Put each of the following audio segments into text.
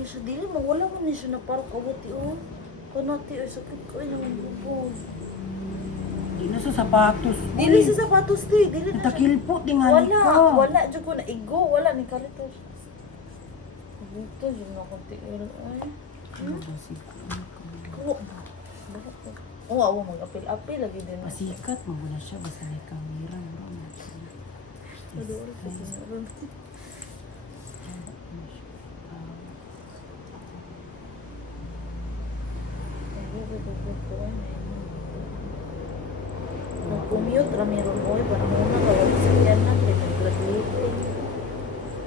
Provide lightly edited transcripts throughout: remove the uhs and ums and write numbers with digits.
kay siya dili mawala man ni siya na parang kabuti oh. Kanati ay sakit ko ay naman bubog. Di na sa sapatos. Dili sa sapatos ti, dili na siya. Takilpo tingali Wala, ka. wala jud ko na igo, wala ni karito. Dito jud na konti ay. Ano ba si Oo. Oo, ako mag-apil-apil lagi din. Pasikat mo na siya basta may camera bro. Aduh, kasi meron. Mag-commute, ramiro mo, parang muna kawag sa yan na, pinag-graduate.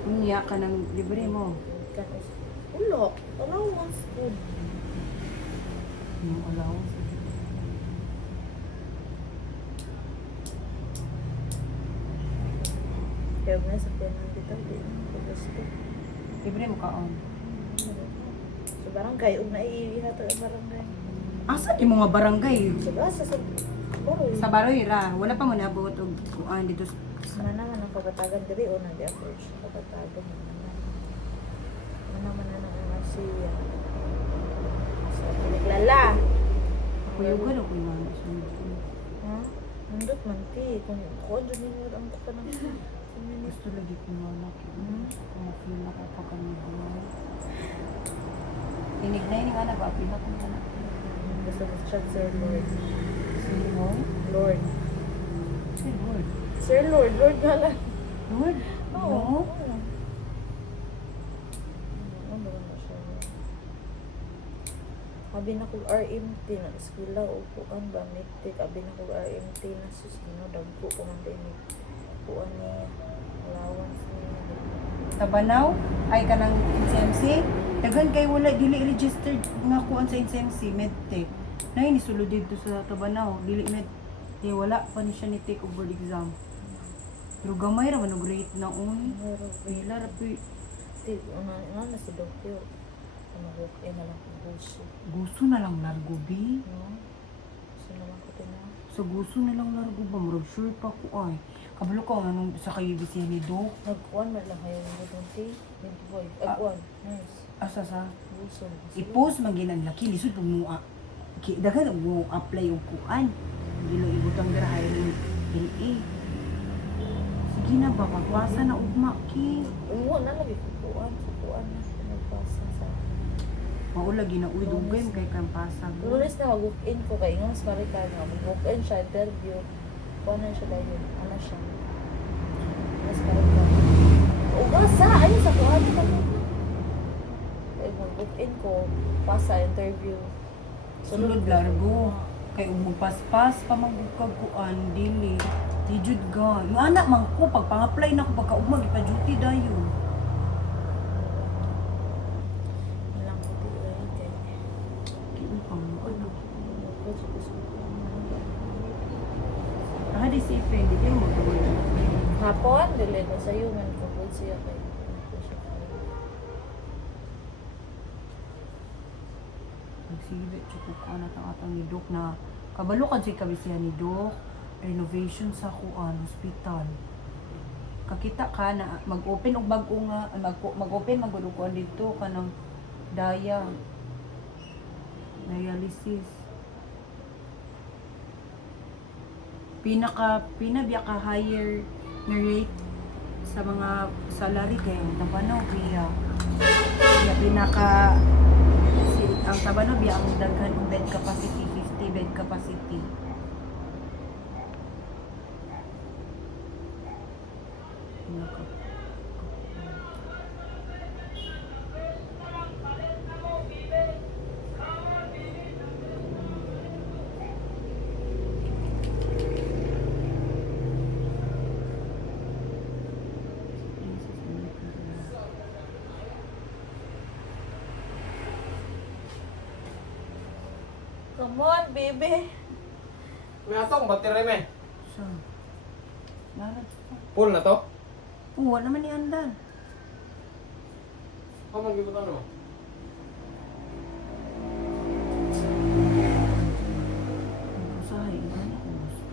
Unya ka ng libre mo. Ulo, allowance food. Yung allowance. Kaya mo sa pinan dito, di na gusto. Libre mo kaon. Sa barangay, ug naiiwi na to sa barangay. Asa di mo nga barangay? Sa Boroy. Sa Baroy ra. Wala pa mo nabot og kuan dito. Mana naman ang kabatagan diri o nang di-approach sa kabatagan naman. Mana naman na ang siya. Sa pinaglala. Kuyugan o kuyugan. Ha? Nandot man ti. Kung dyan nyo ang katanang Gusto lagi ko nga na. Kumafeel ako pag kami buhay. Tinig na yun nga na ba? Pila ko nga na. Gusto mo siya, Sir Lord. Si Lord? Lord. Si Lord. Sir Lord, Lord nga lang. Lord? Oo. No? Ano na siya? Abi na ko RMT na eskwela o kuan ba mitik. Abi na ko RMT na susino. Dagko ko man din kuan niya. Allowance niya. Tabanaw? Ay ka ng NCMC? Dagan kay wala dili registered nga kuan sa NCMC medtech. Nay ni sulod dito sa Tabanaw, dili med. Kaya wala pa ni siya ni take over exam. Pero gamay ra man og rate na un. Pila ra pi. Ano si Dokyo? Ano ko na lang kung gusto. Gusto na lang largo bi. No? Gusto naman ko ito na. Sa gusto na lang largo ba murag sure pa ko ay. Kabalo ko anong sa kayo bisi ni Doc. Nagkuhan man lang kayo ng budunti. Midboy. Agkuhan. Nurse. Asa sa Gusto. i-post man ginan laki lisod pag mo dagan mo apply og kuan. Dilo ibutang dirahay ni LA. Sige na ba pagwasa na ugma ki. Umuha na lagi kukuhan. Kukuhan na. Nagpasa sa... Maulagi na uy dugay kay kan pasag. Lunes na mag-book-in ko kay nga mas marikan nga. Mag-book-in siya, interview. Kuha na siya dahil. Ano siya? Mas marikan. Ugasa! Ayun sa kuhan ko na kay mag-book-in ko. Pasa, interview. Sulod largo. Kay umugpas-pas pa manggugkag kuan dili. Di jud ga. Yung anak man ko pag pang-apply na ko pagka umag ipa-duty dayon. Walang ko dito kay... Kaya pang ano. Gusto ko. Ah, di si friend, di kayo mo tuloy. Hapon, dili ko sa'yo, man ko siya kay... Nagsilip siya ko na atang ni Doc na kabalo ka siya kabisihan ni Doc. Renovation sa kuan hospital. Kakita ka na mag-open og bag-o nga mag-open magulukuan dito kanang dialysis. Pinabya ka higher na rate sa mga salary kay ang Tabanaw kaya pinaka ang Tabanaw biya ang daghan og bed capacity 50 bed capacity. Pinaka Come on, baby. May atong battery me. so Larat pa. Full na to? Oo, naman ni Andan. Kamu gitu ano? Usahay, ano ko gusto.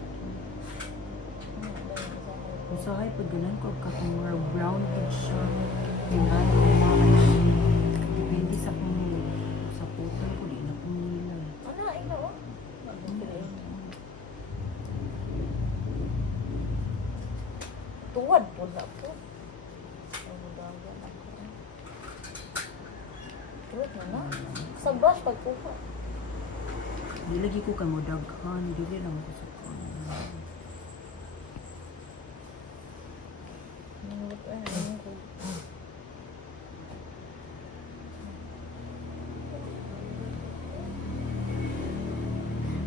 Usahay, pag ganun ko, kakong brown head siya. Yung ano, mga depende Surot na na. Sa brush, pagkuha. Di lagi ko kay mo daghan, dili lang ko sa kuan.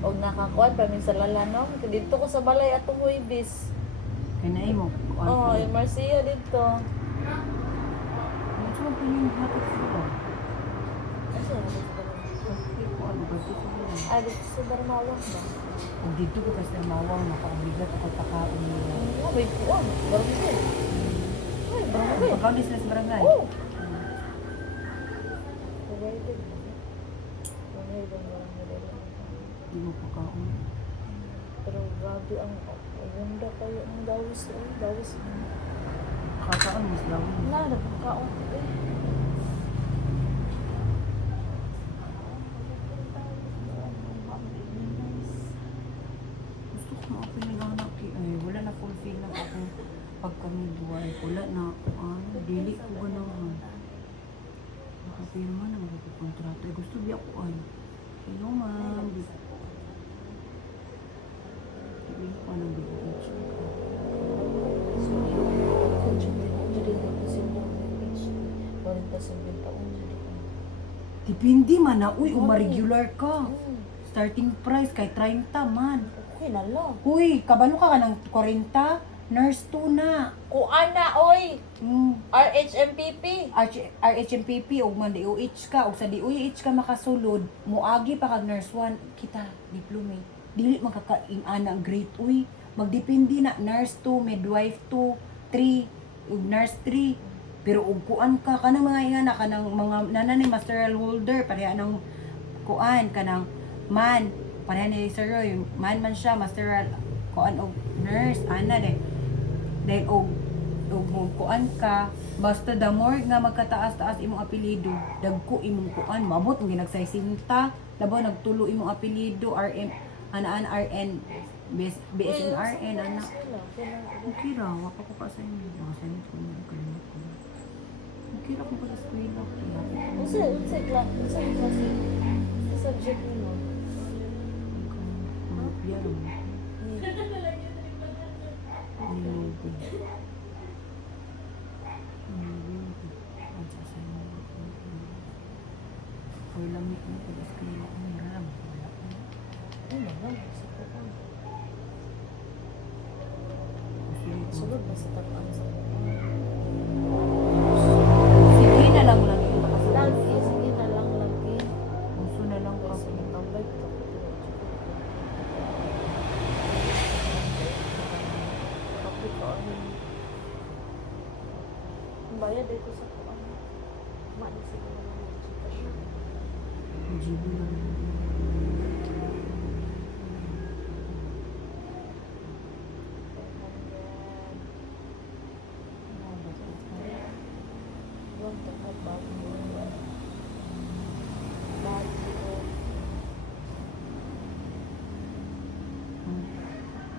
Og nakakuan pa min sa lalanom. Dito ko sa balay atong Huibis. Kay naay mo kuan. Oh, yung Marcia dito. Ano sa pining hatag sila? Asa na dito sa balay? Hindi ko ano ba dito sila. Ah, dito sa Darmawang ba? Kung dito ko kasi mawang nakaubigat ako pakaon nila. Oh, may kuan. Barangay. Ay, barangay. Pagkaon din sila sa barangay. Oh! Provided. Ano yung barangay nila? Di mo pagkaon. Pero grabe ang ganda kayo ng dawis. Dawis. Kakaon mo sila. Na, nagkakaon. Gusto ko ma-open na lang ay wala na fulfill na ako pag kami buhay. Wala na dili ko ganahan. Nakapirma na magkakontrato. Gusto biya ko ay. Hello ma'am. Hindi ko anong BOH. So, kung jadi na kasi mo PhD. 47 taon jadi ka. Depende man na. Uy, regular ka. Starting price kay 30 man. Okay na lang. Uy, kabalo ka ng 40? Nurse 2 na. Kuan na, oy! Mm. RHMPP. RHMPP og man DOH ka og sa DOH ka makasulod moagi pa kag nurse 1 kita diploma dili makakaing-ana ang grade uy magdepende na nurse 2 midwife 2 3 ug nurse 3 pero og kuan ka kanang mga ingana kanang mga nanay masteral holder pareha nang kuan kanang man pareha ni Sir Roy man siya masteral kuan og nurse ana dahil og kuan ka basta the more nga magkataas-taas imong apelyido dagko imong kuan mabot ang ginagsaysinta labaw nagtulo imong apelyido RM anaan RN BSN RN ana okay ra wa pa ko sa inyo mga sa inyo ko kalimot ko okay ra ko sa eskwela Unsa klase? Sa subject mo? mga piyaro Or lamit mo pag eskwela ang hiram. Ano lang, sa kuan. Sulod ba sa tagaan sa Sige na lang lagi yung lagi, sige na lang lagi. Puso na lang ka. Kasi natambay ko. Kapit ko ano. Ang bayad dito sa kuan. Mali siguro ng education. GB lang.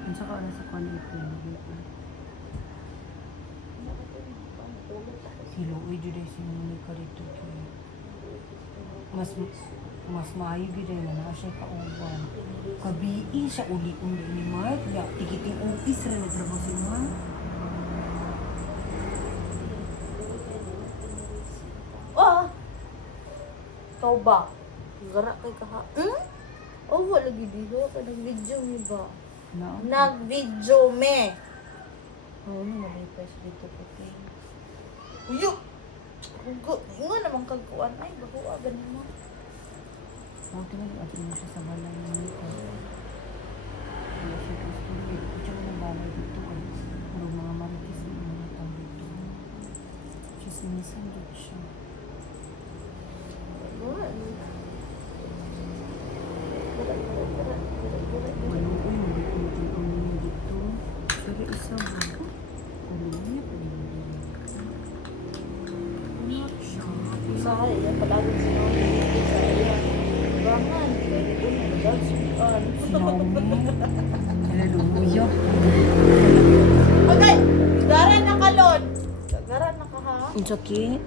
Ang saka na sa kwan ito. Silo, uy, juday sinunin ka dito. Mas maayo giday na na siya kauban. Kabii siya uli-uli ni Mark. Tikiting office rin nagtrabaho si Mark. Ah! Ikaw ba? Gara kay kaha. Oh, wala gidiho ka nag-video mi ba? Na? Nag-video me. Oh, ano malipay sa dito puti. Uyo! Nga naman kagkuan. Ay, bakuha ganin mo. Huwag ka nag-atri mo siya sa balay ng ito. Kaya siya gusto rin. Ito siya ng balay dito. Puro mga maritis na mga tao dito. Chismisan dito siya. Maluoy mo dito yung niya dito. Pero isa ba? Paluya pa rin mo dito. Anak siya. Usahay, yan palagi sa mga sa iya. Bangan, kaya ito na nagagsukan. Sinaumi. Hallelujah. Okay, garan na kalon. Garan na ka ha. Ang sakit.